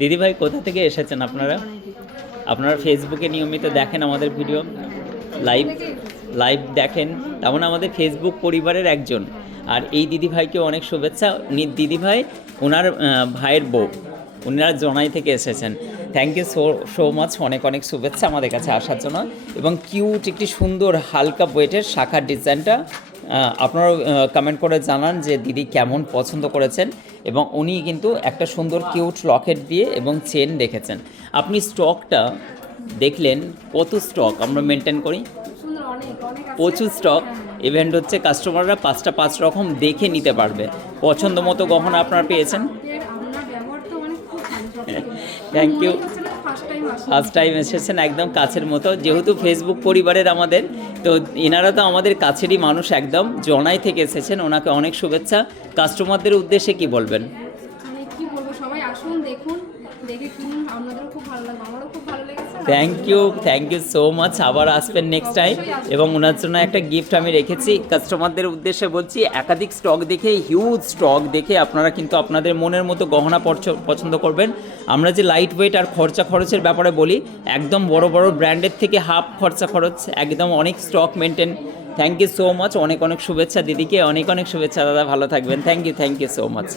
দিদিভাই কোথা থেকে এসেছেন আপনারা? আপনারা ফেসবুকে নিয়মিত দেখেন আমাদের ভিডিও, লাইভ লাইভ দেখেন, তেমন আমাদের ফেসবুক পরিবারের একজন। আর এই দিদিভাইকে অনেক শুভেচ্ছা। উনি দিদিভাই, ওনার ভাইয়ের বউ, ওনারা জনাই থেকে এসেছেন। থ্যাংক ইউ সো মাচ, অনেক অনেক শুভেচ্ছা আমাদের কাছে আসার জন্য। এবং কিউট একটি সুন্দর হালকা ওয়েটের শাখার ডিজাইনটা আপনারাও কমেন্ট করে জানান যে দিদি কেমন পছন্দ করেছেন। এবং উনি কিন্তু একটা সুন্দর কিউট লকেট দিয়ে এবং চেন রেখেছেন। আপনি স্টকটা দেখলেন, কত স্টক আমরা মেনটেন করি, প্রচুর স্টক। ইভেন্ট হচ্ছে কাস্টমাররা 5 রকম দেখে নিতে পারবে, পছন্দ মতো গহনা আপনারা পেয়েছেন। থ্যাংক ইউ, ফার্স্ট টাইম এসেছেন, একদম কাছের মতো। যেহেতু ফেসবুক পরিবারের আমাদের, তো এনারা তো আমাদের কাছেরই মানুষ, একদম জনাই থেকে এসেছেন। ওনাকে অনেক শুভেচ্ছা। কাস্টমারদের উদ্দেশ্যে কি বলবেন? কি বলবো, সবাই আসুন, দেখুন, দেখে কিনুন, আপনাদেরও খুব ভালো লাগবে, আমারও খুব ভালো লেগেছে। Thank you so much. আবার আসবেন নেক্সট টাইম। এবং ওনার জন্য একটা গিফট আমি রেখেছি। কাস্টমারদের উদ্দেশ্যে বলছি, একাধিক স্টক দেখে, হিউজ স্টক দেখে আপনারা কিন্তু আপনাদের মনের মতো গহনা পছন্দ করবেন। আমরা যে লাইট ওয়েট আর খরচের ব্যাপারে বলি, একদম বড় বড় ব্র্যান্ডের থেকে হাফ খরচ, একদম অনেক stock maintain. Thank you so much, অনেক অনেক শুভেচ্ছা দিদিকে, অনেক অনেক শুভেচ্ছা দাদা, ভালো থাকবেন। Thank you so much.